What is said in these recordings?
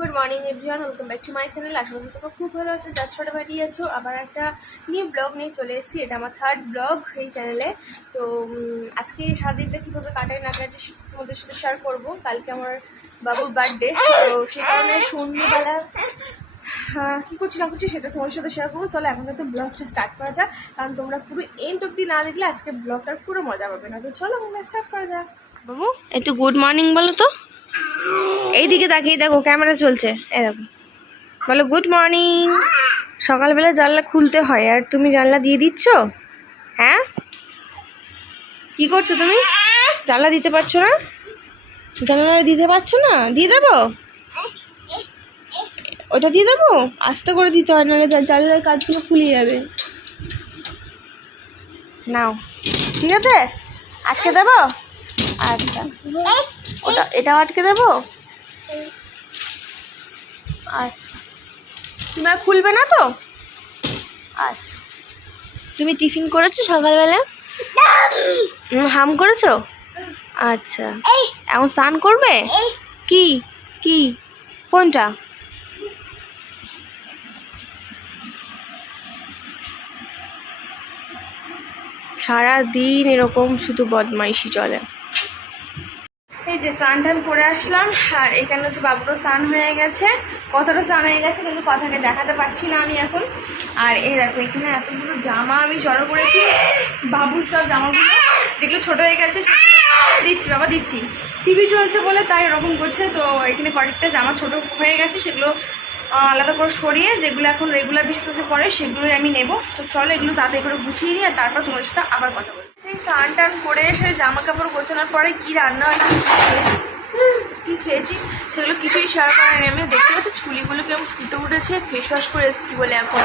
Good morning everyone, welcome back to my channel. আশা করি তোমরা খুব ভালো আছো, জাস্ট ফটো পাঠিয়ে আছো। আবার একটা নিউ ব্লগ নিয়ে চলে এসেছি। এটা আমার থার্ড ব্লগ এই চ্যানেলে। তো আজকে সারাদিনটা কীভাবে কাটাই না কাটাই তোমাদের সাথে শেয়ার করবো। কালকে আমার বাবুর বার্থডে, তো সেই কারণে সন্ধ্যেবেলা কী করছি না করছি সেটা তোমাদের সাথে শেয়ার করবো। চলো এখন তো ব্লগটা স্টার্ট করা যাক, কারণ তোমরা পুরো এন্ড অব্দি না দেখলে আজকে ব্লগটার পুরো মজা পাবে না। তো চলো আমরা স্টার্ট করা যাক। বাবু একটু গুড মর্নিং বলো তো। এইদিকে তাকিয়ে দেখো, ক্যামেরা চলছে। এই দেখো, বলো গুড মর্নিং। সকালবেলা জানলা খুলতে হয় আর তুমি জানলা দিয়ে দিচ্ছ? হ্যাঁ, কি করছো তুমি? জানলা দিতে পারছো না? জানলা দিতে পারছো না? দিয়ে দেবো, ওটা দিয়ে দেবো। আস্তে করে দিতে হয়, নাহলে জানলার কাজগুলো খুলিয়ে যাবে। নাও, ঠিক আছে, আটকে দেবো। আচ্ছা, এটাও আটকে দেবো। আচ্ছা, তুমি আর খুলবে না তো? আচ্ছা, তুমি টিফিন করেছো সকালবেলা? হাম করেছো? আচ্ছা, এখন স্নান করবে? কি কি কোনটা? সারাদিন এরকম শুধু বদমাইশি চলে। এই যে স্নান টান করে আসলাম, আর এখানে হচ্ছে বাবুরও স্নান হয়ে গেছে। কতটা স্নান হয়ে গেছে কিন্তু কথাকে দেখাতে পারছি না আমি এখন। আর এই দেখো, এখানে এতগুলো জামা আমি জড়ো করেছি। বাবুর সব জামাগুলো যেগুলো ছোটো হয়ে গেছে দিচ্ছি, বাবা দিচ্ছি। টিভি চলছে বলে তাই এরকম করছে। তো এখানে কয়েকটা জামা ছোটো হয়ে গেছে, সেগুলো আলাদা করে সরিয়ে যেগুলো এখন রেগুলার বিস্তারিত পরে সেগুলোই আমি নেব। তো চলো এগুলো তাড়াতাড়ি করে গুছিয়ে নিয়ে তারপর তোমাদের সাথে আবার কথা বলি। সেই স্নান টান করে এসে জামা কাপড় গোছানোর পরে কী রান্না হয় কী খেয়েছি সেগুলো কিছুই শেয়ার করা নেমে দেখতে পাচ্ছি। চুলিগুলো কেমন ফুটে উঠেছে, ফেস ওয়াশ করে এসেছি বলে এখন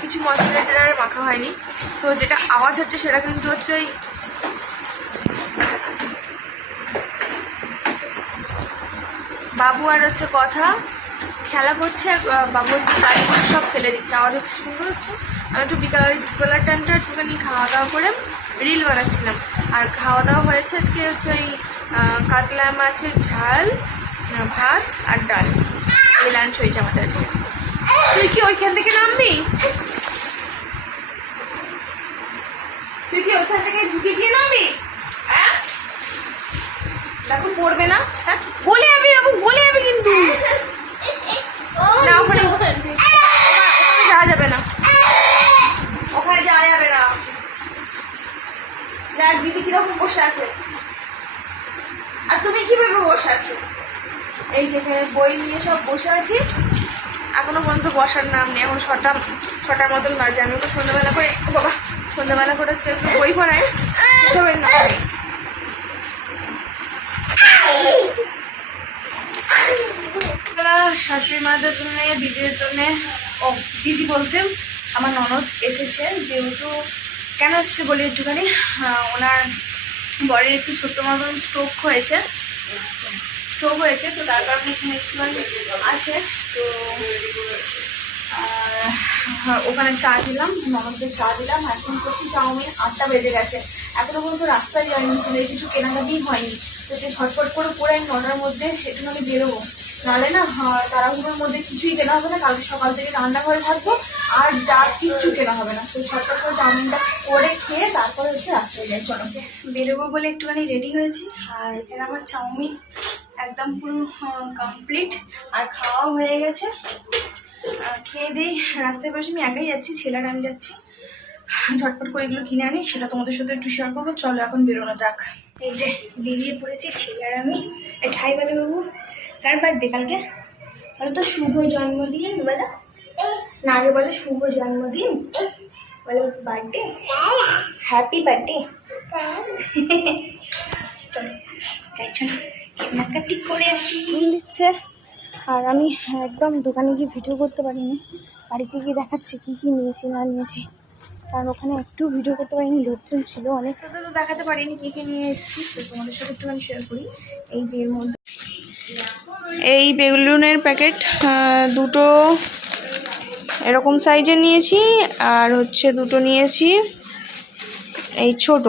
কিছু ময়শ্চারাইজার আর মাখা হয়নি। তো যেটা আওয়াজ হচ্ছে সেটা কিন্তু হচ্ছে ওই বাবু আর হচ্ছে কথা খেলা করছে। বাবু হচ্ছে গাড়িগুলো সব ফেলে দিচ্ছে, আওয়াজ হচ্ছে, সুন্দর হচ্ছে। আমি একটু বিকালের টাইমটা একটুখানি খাওয়া দাওয়া করে রিল বানাচ্ছিলাম। আর খাওয়া দাওয়া হয়েছে আজকে হচ্ছে ওই কাতলা মাছের ঝাল, ভাত আর ডাল। এই লাঞ্চ হয়েছে আমাদের আজকে। তুই কি ওইখান থেকে নামবি? তুই কি ওইখান থেকে ঢুকে গিয়ে নামবি? হ্যাঁ দেখো, পড়বে না। হ্যাঁ বলে যাবি, এরকম বলে যাবি কিন্তু। না, ওখানে যাওয়া যাবে না, ওখানে যাওয়া যাবে না। দেখ দিদি কিরকম বসে আছে, আর তুমি কিভাবে বসে আছো? এই যেখানে বই নিয়ে সব বসে আছি, এখনো পর্যন্ত বসার নাম নেই। এখন ছটার মতন বাজে। আমি তো সন্ধ্যাবেলা করে, বাবা সন্ধ্যাবেলা করে হচ্ছে বই পড়াই সবাই না। শাশুড়ি মাদের জন্য, দিদির জন্যে, দিদি বলতে আমার ননদ এসেছে। যেহেতু কেন এসছে বলি একটুখানি, ওনার বরের একটু ছোট্ট মতন স্ট্রোক হয়েছে। তো তার কারণে এখানে একটুখানি আছে। তো ওখানে চা দিলাম, ননদদের চা দিলাম। এখন করছি চাউমিন। 8টা বেজে গেছে, এখনো পর্যন্ত রাস্তায় যায়নি, কিছু কেনাকাটিই হয়নি। তো যে ঝটপট করে আমি 9টার মধ্যে একটুখানি বেরোবো, নাহলে না তাড়াহুড়োর মধ্যে কিছুই কেনা হবে না। কালকে সকাল থেকে রান্নাঘরে থাকবো আর যা কিচ্ছু কেনা হবে না। তো ঝটপট করে চাউমিনটা করে খেয়ে তারপরে হচ্ছে রাস্তায় যাই। চলো বেরোবো বলে একটুখানি রেডি হয়েছি। আর এখানে আমার চাউমিন একদম পুরো কমপ্লিট, আর খাওয়াও হয়ে গেছে। খেয়ে দিই, রাস্তায় বসে আমি একাই যাচ্ছি, ছেলের আমি যাচ্ছি। ঝটপট করে এগুলো কিনে আনি, সেটা তোমাদের সাথে একটু শেয়ার করবো। চলো এখন বেরোনো যাক। এই যে বেরিয়ে পড়েছি ছেলের আমি। ঠাই বলে বাবু, কার বার্থডে কালকে? বলো তো শুভ জন্মদিন বলো না, আগে বলো শুভ জন্মদিন, বলো বার্থডে, হ্যাপি বার্থডে। কেনাকাটি করে আসি দিচ্ছে। আর আমি একদম দোকানে গিয়ে ভিডিও করতে পারিনি, বাড়িতে গিয়ে দেখাচ্ছি কী কী নিয়েছি না নিয়েছি। কারণ ওখানে একটু ভিডিও করতে পারিনি, লোকজন ছিল অনেক। তো দেখাতে পারিনি কী কী নিয়ে এসেছি। তো তোমাদের সাথে একটুখানি শেয়ার করি। এই যে এর মধ্যে এই বেলুনের প্যাকেট দুটো এরকম সাইজের নিয়েছি, আর হচ্ছে দুটো নিয়েছি এই ছোট।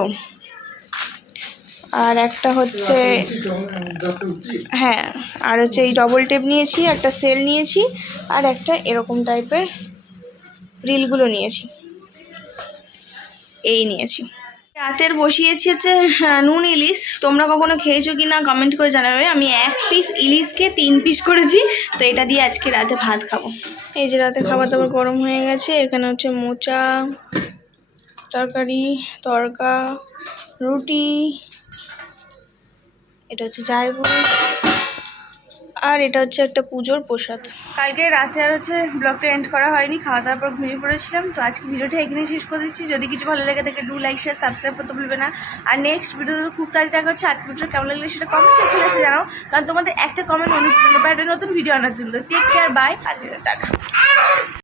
আর একটা হচ্ছে হ্যাঁ, আর হচ্ছে এই ডবল টেপ নিয়েছি, একটা সেল নিয়েছি, আর একটা এরকম টাইপের রিলগুলো নিয়েছি, এই নিয়েছি। রাতের বসিয়েছি হচ্ছে নুন ইলিশ। তোমরা কখনো খেয়েছো কি না কমেন্ট করে জানাবে। আমি 1 পিস ইলিশকে 3 পিস করেছি, তো এটা দিয়ে আজকে রাতে ভাত খাবো। এই যে রাতে খাবার দাবার গরম হয়ে গেছে। এখানে হচ্ছে মোচা তরকারি, তড়কা, রুটি, এটা হচ্ছে জায়বুড়ি, আর এটা হচ্ছে একটা পুজোর প্রসাদ। কালকে রাতে আর হচ্ছে ব্লগটা এন্ড করা হয়নি, খাওয়া দাওয়ার পর ঘুমিয়ে পড়েছিলাম। তো আজকে ভিডিওটা এখানেই শেষ করে দিচ্ছি। যদি কিছু ভালো লেগে থাকে ডু লাইক শেয়ার সাবস্ক্রাইব করতে ভুলবে না। আর নেক্সট ভিডিও খুব তাড়াতাড়ি দেখা হচ্ছে। আজকে ভিডিওটা কেমন লাগলে সেটা কমেন্ট সেকশনে এসে জানাও, কারণ তোমাদের একটা কমেন্ট অনুপ্রেরণা পায় একটা নতুন ভিডিও আনার জন্য। Take care, bye, tata.